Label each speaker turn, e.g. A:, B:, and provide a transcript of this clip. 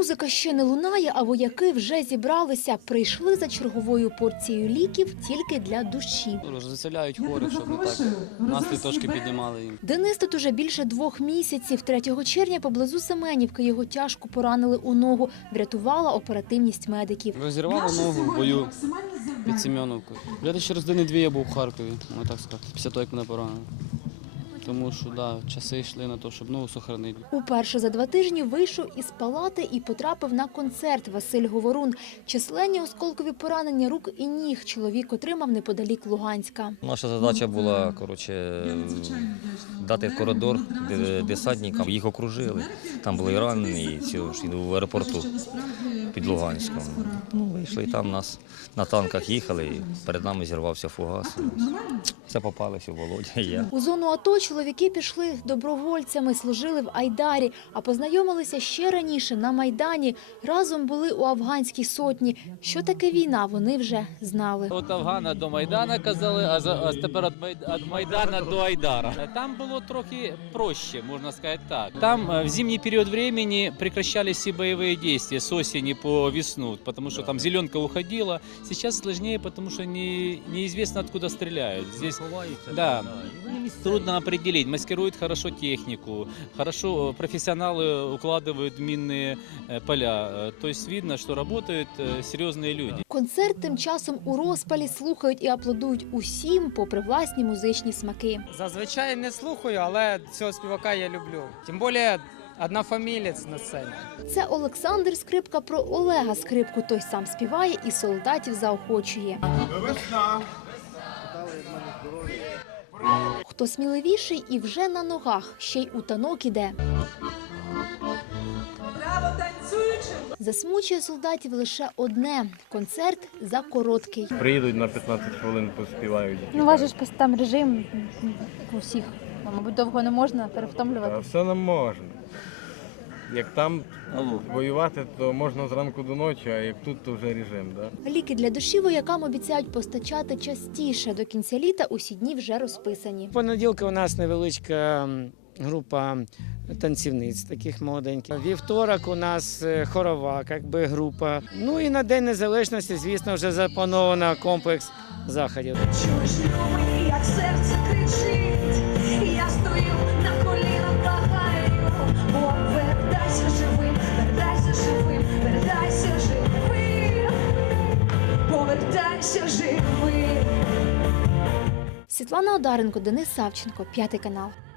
A: Музика ще не лунає, а вояки вже зібралися. Прийшли за черговою порцією ліків тільки для душі.
B: Розвеселяють хворих, щоб не так настрій трошки піднімали їм.
A: Денис тут уже більше 2 місяців. 3 червня поблизу Семенівки його тяжко поранили у ногу. Врятувала оперативність медиків.
B: Розірвало ногу в бою під Семеновкою. Вже через день 2 я був в Харкові, можна так сказати, після того, як мене поранили. Тому що, часи йшли на те, щоб ногу сохранити.
A: Уперше за 2 тижні вийшов із палати і потрапив на концерт. Василь Говорун. Численні осколкові поранення рук і ніг чоловік отримав неподалік Луганська.
C: Наша задача була, дати коридор десантникам. Їх окружили. Там були і ранені, і в аеропорту під Луганськом. Вийшли, і там нас на танках їхали, і перед нами зірвався фугас. Все попалося, Володя і я.
A: У зону АТО чоловіки пішли добровольцями, служили в Айдарі, а познайомилися ще раніше на Майдані. Разом були у афганській сотні. Що таке війна, вони вже знали.
D: От Афгана до Майдана казали, а тепер від Майдана до Айдара. Там було трохи проще, можна сказати так. Там в зимний період времени прекращались всі бойові дії з осені по весну, тому що там зеленка уходила. Сейчас сложнее, потому что неизвестно, откуда стреляют. Здесь трудно определить. Маскируют хорошо технику, хорошо профессионалы укладывают минные поля. То есть видно, что работают серьезные люди.
A: Концерт тим часом у розпалі, слухають і аплодують усім, попри власні музичні смаки.
E: Зазвичай не слухаю, але цього співака я люблю. Тим більше однофамілець на сцені.
A: Це Олександр Скрипка про Олега Скрипку. Той сам співає і солдатів заохочує. Хто сміливіший і вже на ногах, ще й у танок іде. Засмучує солдатів лише одне – концерт закороткий.
F: Приїдуть на 15 хвилин, поспівають.
G: Ну, у вас же ж там режим у всіх. Мабуть, довго не можна перевтомлювати.
F: Все нам можна. Як там воювати, то можна зранку до ночі, а як тут, то вже режим. Да?
A: Ліки для душі воякам обіцяють постачати частіше. До кінця літа усі дні вже розписані.
E: В понеділка у нас невеличка група танцівниць, таких молоденьких. Вівторок у нас хорова група. Ну і на День Незалежності, звісно, вже заплановано комплекс заходів.
H: Як серце кричить, я стою на колінах, благаю, Бог, вертайся живим, вертайся живим, вертайся живим, повертайся живим.
A: Світлана Одаренко, Денис Савченко, 5 канал.